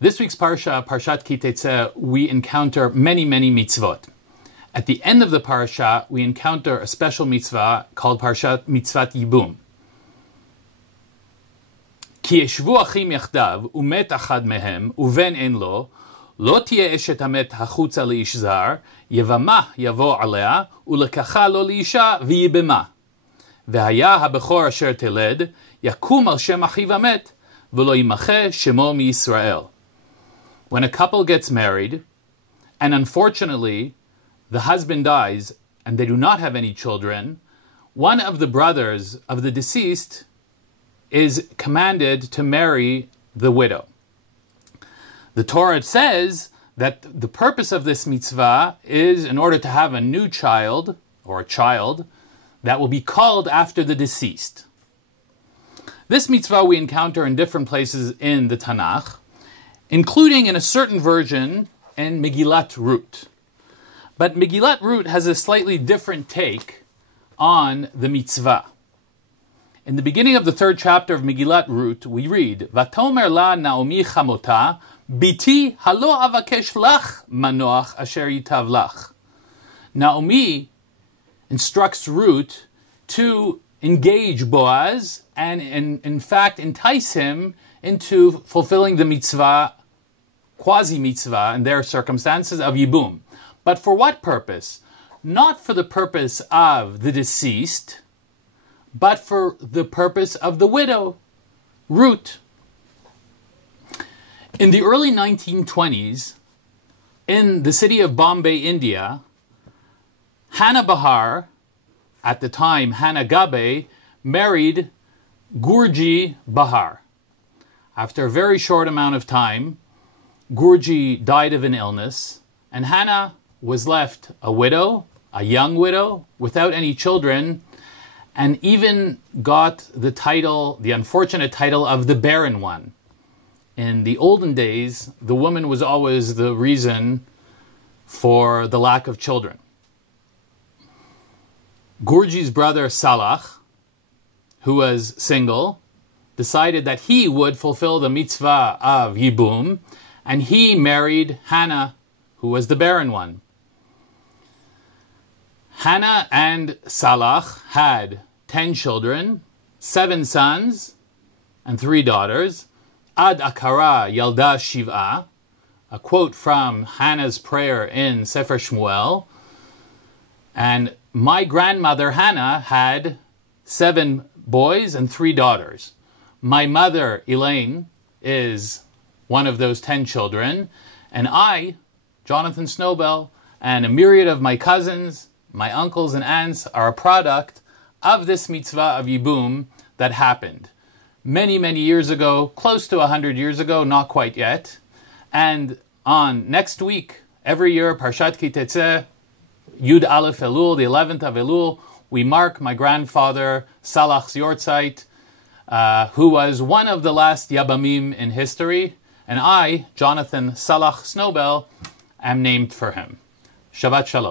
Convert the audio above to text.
This week's Parashat Tetze, we encounter many mitzvot. At the end of the Parashat, we encounter a special mitzvah called Parashat Mitzvat Yibum. כי ישבו אחים יחדיו, ומת אחד מהם, ובן אין לו, לא תהיה אשת המת החוצה לאיש זר, יבמה יבוא עליה, ולקחה לו לאישה ויבמה. והיה הבכור אשר תלד, יקום על שם אחיו המת, ולא ימחה שמו מישראל. When a couple gets married, and unfortunately, the husband dies, and they do not have any children, one of the brothers of the deceased is commanded to marry the widow. The Torah says that the purpose of this mitzvah is in order to have a new child, or a child, that will be called after the deceased. This mitzvah we encounter in different places in the Tanakh, including in a certain version in Megillat Rut. But Megillat Rut has a slightly different take on the mitzvah. In the beginning of the third chapter of Megillat Rut, we read, Vatomer la Naomi chamota, biti halo avakesh lach manoach asher yitav lach. Naomi instructs Ruth to engage Boaz and in fact entice him into fulfilling the mitzvah, quasi-mitzvah in their circumstances of Yibum. But for what purpose? Not for the purpose of the deceased, but for the purpose of the widow, Ruth. In the early 1920s, in the city of Bombay, India, Hannah Bahar, at the time Hannah Gabe, married Gurji Bahar. After a very short amount of time, Gurji died of an illness, and Hannah was left a widow, a young widow, without any children, and even got the title, the unfortunate title of the barren one. In the olden days, the woman was always the reason for the lack of children. Gurji's brother Salach, who was single, decided that he would fulfill the mitzvah of Yibum, and he married Hannah, who was the barren one. Hannah and Salach had 10 children, 7 sons, and 3 daughters. Ad akara yalda shiv'a, a quote from Hannah's prayer in Sefer Shmuel. And my grandmother Hannah had 7 boys and 3 daughters. My mother Elaine is one of those 10 children, and I, Jonathan Snowbell, and a myriad of my cousins, my uncles and aunts are a product of this mitzvah of Yibum that happened many years ago, close to 100 years ago, not quite yet. And on next week, every year, Parashat Tetze, Yud Aleph Elul, the 11th of Elul, we mark my grandfather Salach's yortzeit, who was one of the last Yabamim in history, and I, Jonathan Salach Snowbell, am named for him. Shabbat Shalom.